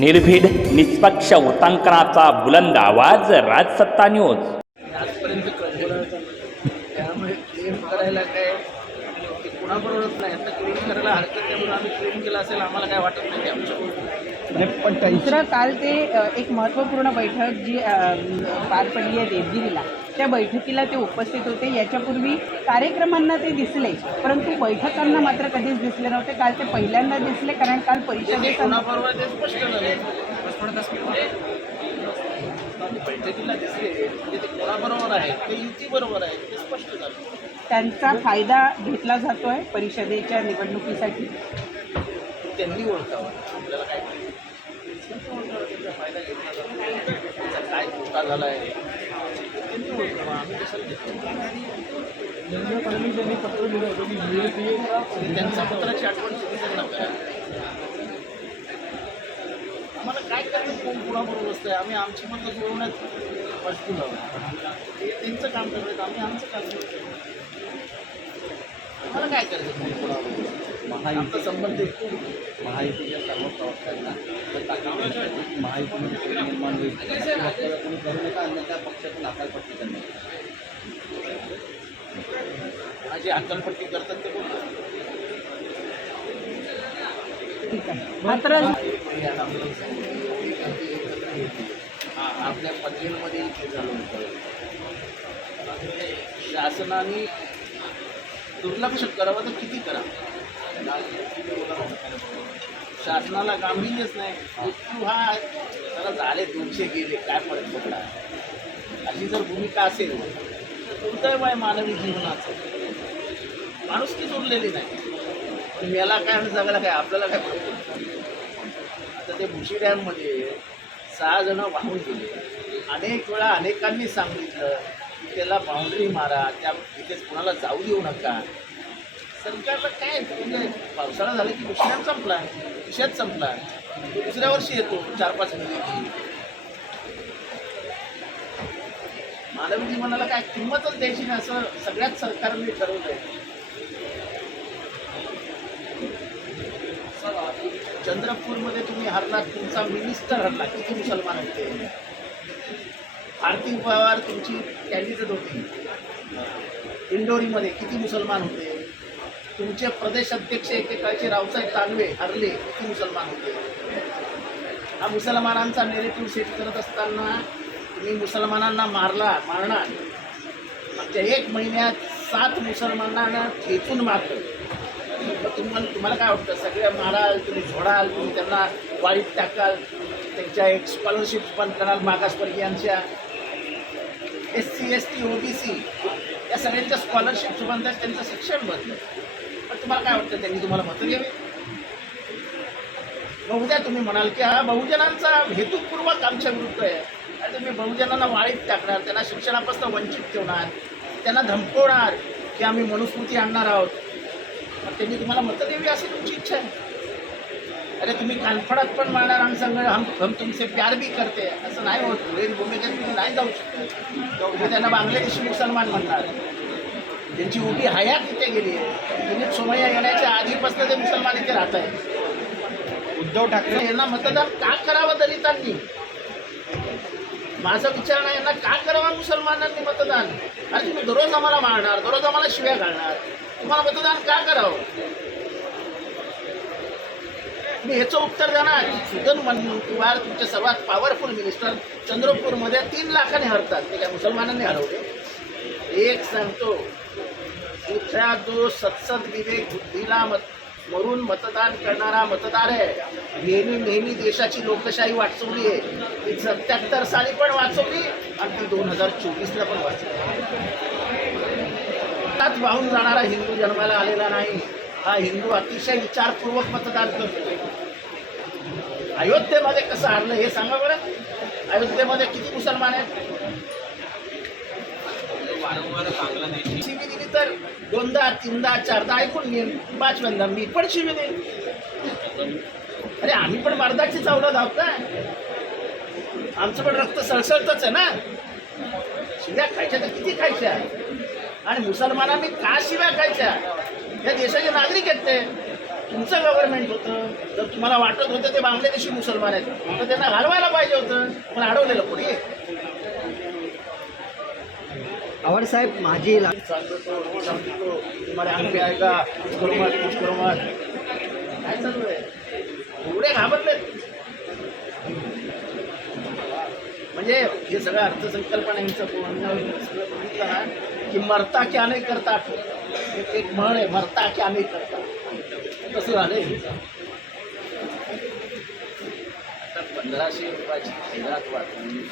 निर्भीड निष्पक्ष वृत्तांकनाचा बुलंद आवाज राजसत्ता न्यूज आजपर्यंत कळलेलं त्यामुळे क्लेम करायला काय ते कुणाबरोबरच नाही. आता क्लेम करायला हरकत आहे म्हणून आम्ही क्लेम केला असेल आम्हाला काय वाटत नाही ते आमच्या पण दुसरं काल ते अ, एक महत्त्वपूर्ण बैठक जी अ, पार पडली आहे देवगिरीला. त्या बैठकीला ते उपस्थित होते. याच्यापूर्वी कार्यक्रमांना ते दिसले परंतु बैठकांना मात्र कधीच दिसले नव्हते. काल ते पहिल्यांदा दिसले कारण काल बैठकीला दिसले. ते कोणाबरोबर आहे ते आहे ते स्पष्ट झालं. त्यांचा फायदा घेतला जातोय परिषदेच्या निवडणुकीसाठी. त्यांनी ओळखावं. आपल्याला काय फायदा घेतला जातो झाला आहे त्यांनी त्यांच्या पत्राची आठवण तुम्ही आम्हाला काय करायचं कोण कुणाबरोबर असतंय आम्ही आमची मतं जुळवण्यात मजबूर आहोत. ते त्यांचं काम करत आम्ही आमचं काम करतो. आम्हाला काय करायचं? कोण कुणाबरोबर आमचा संबंध आहे महायुतीच्या सर्व प्रवक्त्यांना. महायुतीमध्ये कोणी निर्माण होईल. कोणी करू नका अन्यथा पक्षातून अकालपट्टी करण्यात माझी अक्कलपट्टी करतात ते आहे. मात्र आपल्या पत्नीमध्ये हे झालं होतं शासनाने दुर्लक्ष करावं तर किती करा? शासनाला गांभीर्यच नाही. मृत्यू हा त्याला झाले दोनशे गेले काय फरक पडला अशी जर भूमिका असेल तर दुर्दैव आहे मानवी जीवनाचं. माणुसकीच उरलेली नाही. पण याला काय आणि जगायला काय आपल्याला काय फरक पडतो आता ते भुशी डॅममध्ये सहा जण वाहून गेले. अनेक वेळा अनेकांनी सांगितलं की त्याला बाउंड्री मारा त्या तिथे कुणाला जाऊ देऊ नका. सरकारला काय म्हणजे पावसाळा झाला की दुसऱ्यात संपला विषयात संपला दुसऱ्या वर्षी येतो चार पाच महिने. मानव जीवनाला काय किंमतच द्यायची नाही असं सगळ्याच सरकारने ठरवलंय. चंद्रपूरमध्ये तुम्ही हरलात तुमचा मिनिस्टर हरला किती मुसलमान होते आरती पवार तुमची कॅन्डिडेट होती. इंडोरीमध्ये किती मुसलमान होते? तुमचे प्रदेश अध्यक्ष एकेकाळचे रावसाहेब तानवे हरले ते मुसलमान होते? हा मुसलमानांचा नेरेटिव्ह सेट करत असताना तुम्ही मुसलमानांना मारला मारणार. मागच्या एक महिन्यात सात मुसलमानांना खेचून मारलं. मग तुम्हाला तुम्हाला काय वाटतं? सगळ्या माराल तुम्ही झोडाल तुम्ही त्यांना वाईट टाकाल त्यांच्या एक स्कॉलरशिप पण कराल मागासवर्गीयांच्या S C S T O B C या सगळ्यांच्या स्कॉलरशिप बंद त्यांचं शिक्षण बंद पण तुम्हाला काय वाटतं? त्यांनी तुम्हाला मतं द्यावी मग उद्या तुम्ही म्हणाल की हा बहुजनांचा हेतुपूर्वक आमच्या विरुद्ध आहे. आणि तुम्ही बहुजनांना वाळीत टाकणार त्यांना शिक्षणापासून वंचित ठेवणार त्यांना धमकवणार की आम्ही मनुस्मृती आणणार आहोत. मग त्यांनी तुम्हाला मतं द्यावी अशी तुमची इच्छा आहे? अरे तुम्ही कानफडात पण मारणार आम्ही सांगणार हम हम तुमचे प्यार बी करते. असं नाही होत. भूमिकेत तुम्ही नाही जाऊ शकत. त्यांना बांगलादेशी मुसलमान म्हणणार. त्यांची उभी हयात इथे गेली आहे. दिलीप सोमय्या येण्याच्या आधीपासून ते मुसलमान इथे राहत आहेत. उद्धव ठाकरे यांना मतदान का करावं दलितांनी? माझा विचार नाही यांना का करावं मुसलमानांनी मतदान? अरे तुम्ही दररोज आम्हाला मारणार दररोज आम्हाला शिव्या घालणार. तुम्हाला मतदान का करावं? मी ह्याचं उत्तर देणार. सुदन मुनगंटीवार तुमचे सर्वात पॉवरफुल मिनिस्टर चंद्रपूरमध्ये तीन लाखाने हरतात. ते काय मुसलमानांनी हरवले? एक सांगतो. इथला जो सत्सद विवेक बुद्धीला मत मरून मतदान करणारा मतदार आहे. नेहमी नेहमी देशाची लोकशाही वाचवली आहे. ती सत्याहत्तर साली पण वाचवली आणि ती दोन हजार चोवीसला पण वाचवली. त्यात वाहून जाणारा हिंदू जन्माला आलेला नाही. हा हिंदू अतिशय विचारपूर्वक मतदान करतो. अयोध्येमध्ये कसं हारलं हे सांगा बरं. अयोध्येमध्ये किती मुसलमान आहेत? शिवी दिली तर दोनदा तीनदा चारदा ऐकून घेईन पाचव्यांदा मी पण शिवी देईन अरे आम्ही पण मर्दाची चावलं धावताय. आमचं पण रक्त सळसळतच आहे ना. शिव्या खायच्या तर किती खायच्या? आणि मुसलमानांनी का शिव्या खायच्या? या देशाचे नागरिक आहेत ते. तुमचं गव्हर्नमेंट होतं. जर तुम्हाला वाटत होतं ते बांगलादेशी मुसलमान आहेत तर त्यांना हरवायला पाहिजे होतं. पण अडवलेलं कोणी? आव्हाड साहेब माझी ला सांगतो सांगतो तुम्हाला का काय चालू आहे एवढे घाबरलेत. म्हणजे हे सगळं अर्थसंकल्पना यांचं सगळं बघितलं ना की मरता क्या नाही करता. एक- एक म्हण आहे मरता क्या नाही करता. तसं झालंय आता पंधराशे रुपयाची वाटून